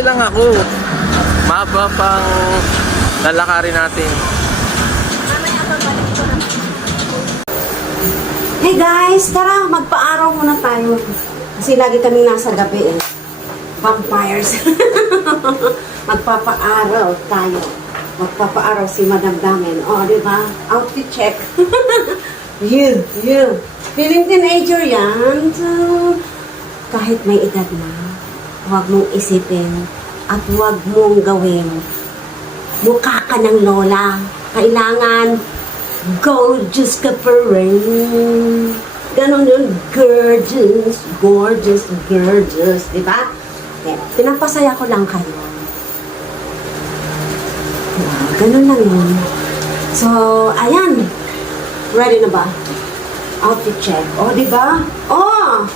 Okay lang ako. Mahaba pang lalakarin natin. Hey guys, tara, magpa-araw muna tayo. Kasi lagi kami nasa gabi eh. Vampires. Magpapa-araw tayo. Magpapa-araw si Madam Damen. O, di ba? Outfit check. You. Feeling teenager yan. So, kahit may edad na, huwag mong isipin at huwag mong gawin. Mukha ka ng lola. Kailangan gorgeous ka pa rin. Ganon yun. Gorgeous. Diba? Okay. Pinapasaya ko lang kayo. Diba? Ganon lang yun. So, ayan. Ready na ba? Outfit check. O, diba? Oh!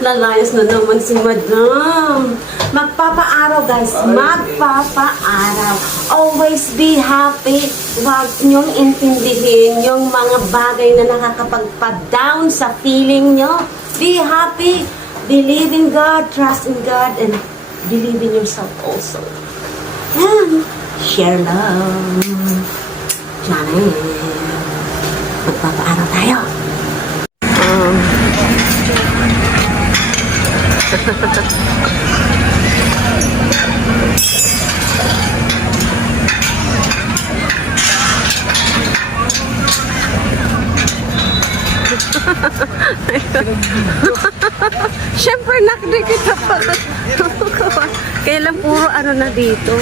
Lalayas na naman si Madam. Magpapa-araw, guys. Magpapa-araw. Always be happy. Huwag niyong intindihin yung mga bagay na nakakapagpa-down sa feeling niyo. Be happy. Believe in God. Trust in God. And believe in yourself also. And share love. Diyan. Magpapa-araw tayo. Siyempre, nakikita pa. Kailan puro ano na dito.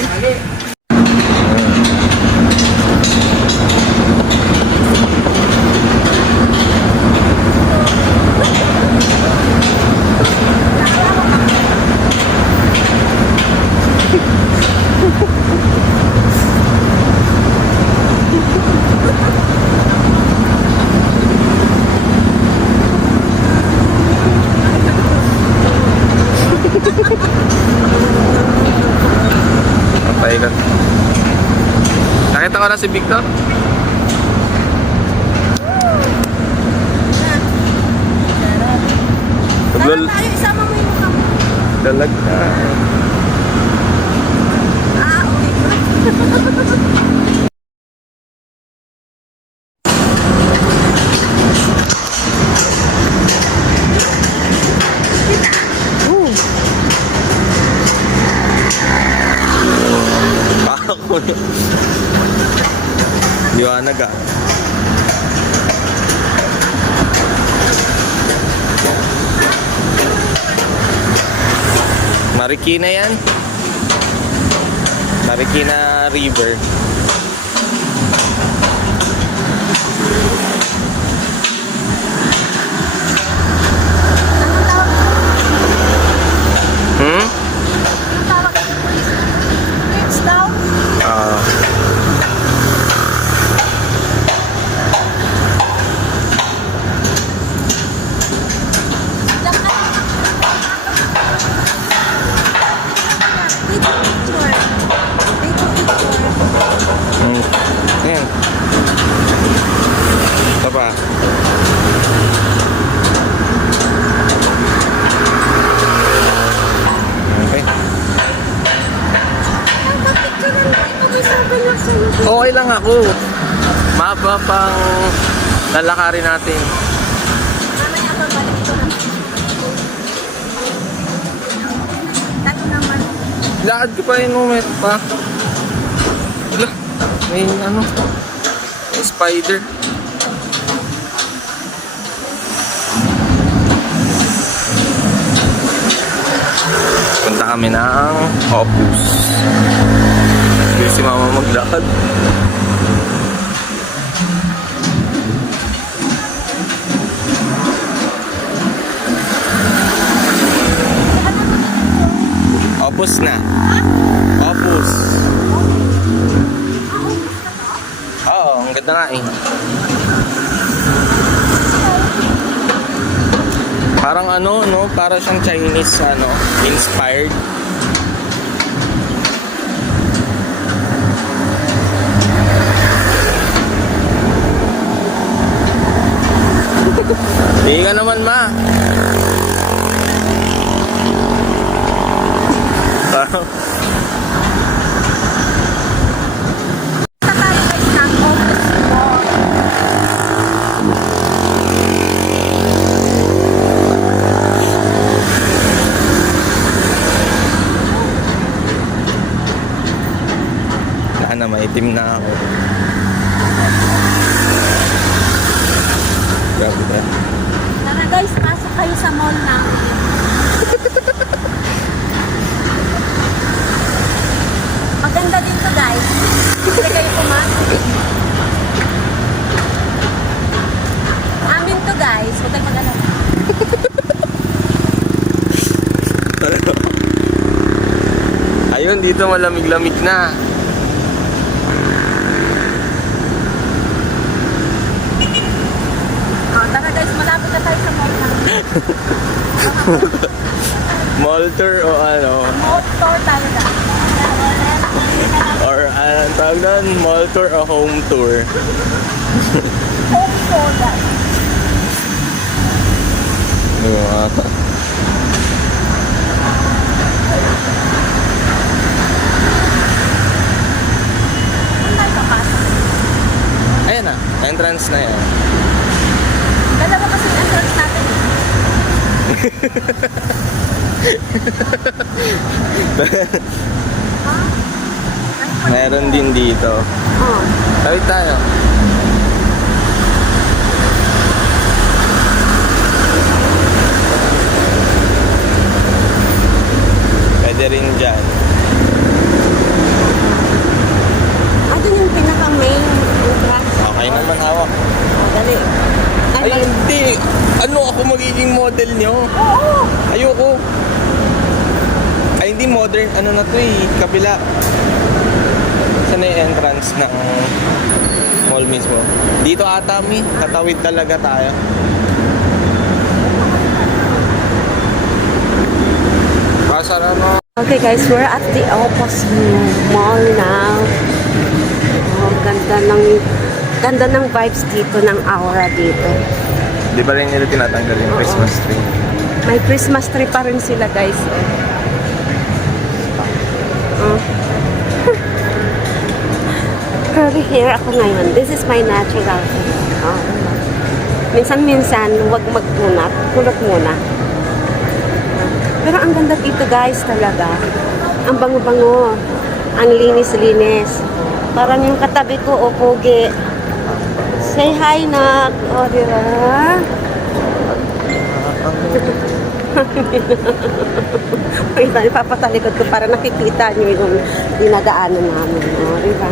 Patay ka. Nakita ko na si Victor. Tara tayo, isama mo yung mukha mo. Dalag na. Liwanag ah. Marikina yan. Marikina River. Ayan. Ito pa. Okay. Okay lang ako. Mahaba pang lalakarin natin. Lakad ko pa yung moment pa. May ano, may spider. Punta kami ng Opus. Hindi si mama maglakad. Opus na. Opus. Oo, ang ganda nga eh. Parang ano, no? Para siyang Chinese, ano, inspired. Hindi ka naman, ma. Sa paradise ng Opus Mall. Wala na, maitim na ako. Grabe na. Tara guys, pasok kayo sa mall namin. Maganda dito guys. Hindi kayo pumasok. Amin to guys. Huwag kayo mag-alala. Ayun, dito malamig-lamig na. Oh, tara guys, malapit na tayo sa mall namin. Mall tour o ano? Mall tour tayo na. Or anong tawag doon? Mall tour o home tour? Home tour guys. Diba? Saan tayo papasok? Ayan na, entrance na yan. Dalawa kasi yung entrance natin eh. Meron din dito. Oh. Tawid tayo. Pwede rin dyan. Doon yung pinaka-main entrance. Okay naman hawak. Oh, dali. Ay, hindi. Ano ako magiging model nyo? Oo. Ayoko. Ay, hindi modern. Ano na to eh. Kabila. Saan na yung entrance ng mall mismo? Dito ata mi. Tatawid talaga tayo. Pasara no. Okay guys, we're at the Opus Mall now. Oh, ganda ng vibes dito, ng aura dito. Di ba rin nila tinatanggal yung Oo. Christmas tree? May Christmas tree pa rin sila guys. Oh. Pero here ako ngayon. This is my natural. Oh. Minsan-minsan, huwag magpunat. Kulot muna. Pero ang ganda dito guys talaga. Ang bango-bango. Ang linis-linis. Parang yung katabi ko, o pogi. Say hi, nak. O, di ba? Wait, papatalikod ko para nakikita nyo yung dinadaanan namin. O, di ba?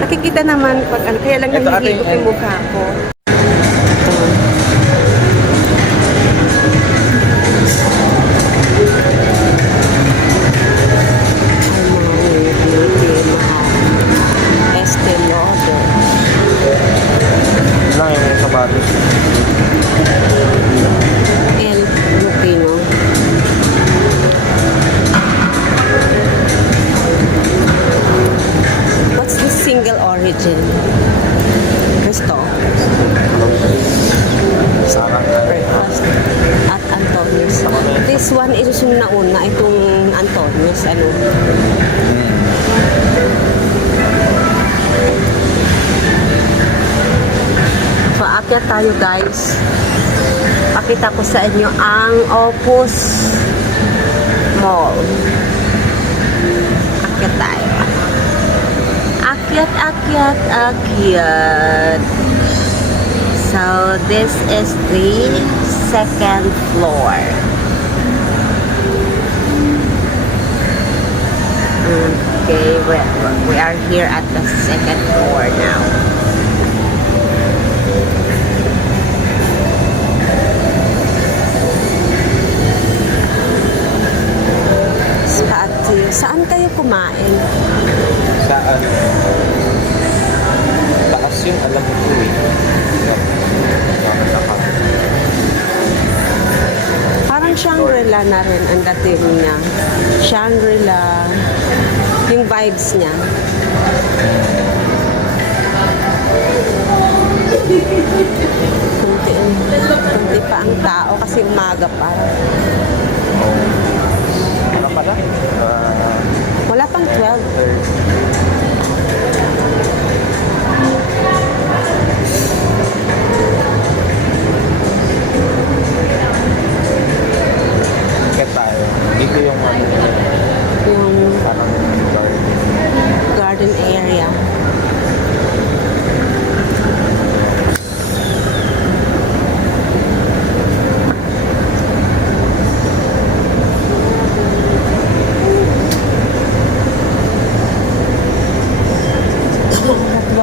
Nakikita naman pag ano. Kaya lang Ito, ate, nahihigop yung mukha ko. Estee Lauder. Yun lang yung sapatos. El Lupino. What's this single origin? Cristo. Breakfast at Antonius. This one is yung nauna, itong Antonius. Ano? So, akyat tayo guys. Pakita ko sa inyo ang Opus Mall. Akyat tayo. Akyat, akyat, akyat. So, this is the second floor. Okay, we are here at the second floor now. Saan kayo kumain? Saan? Taas yun, alam ko eh. Parang Shangri-La na rin ang dating niya. Shangri-La. Yung vibes niya. Kunti pa ang tao kasi umaga pa. Ano pala?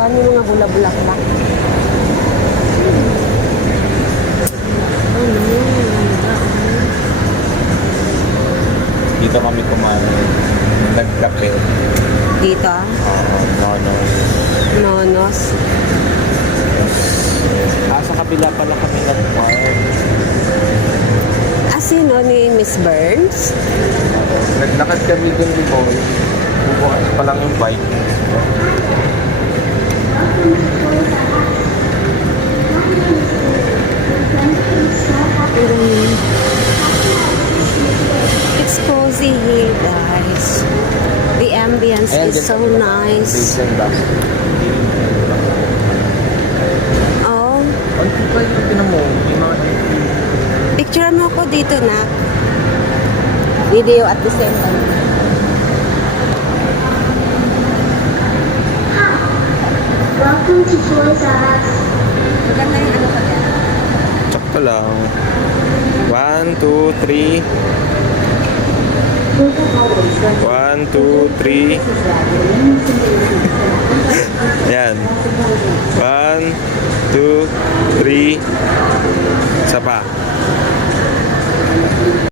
dami mga bula-bulaklak. Dito kami kumain. Nagkape. Dito, No. nonos. Sa kabila pala kami nag-kumain. Sino ni Miss Burns? Naglakad kami dun before. Bubukas pa lang yung bike. It's cozy here, guys. The ambience is so nice. Oh, Ang tipay yung tinamo. Yung mga picture mo ako dito na. Video at the same time. Welcome to Toys R Us. Maganda yung ano ka dyan. Sakto lang. 1, 2, 3. 1, 2, 3. Yan. 1, 2, 3. Isa pa.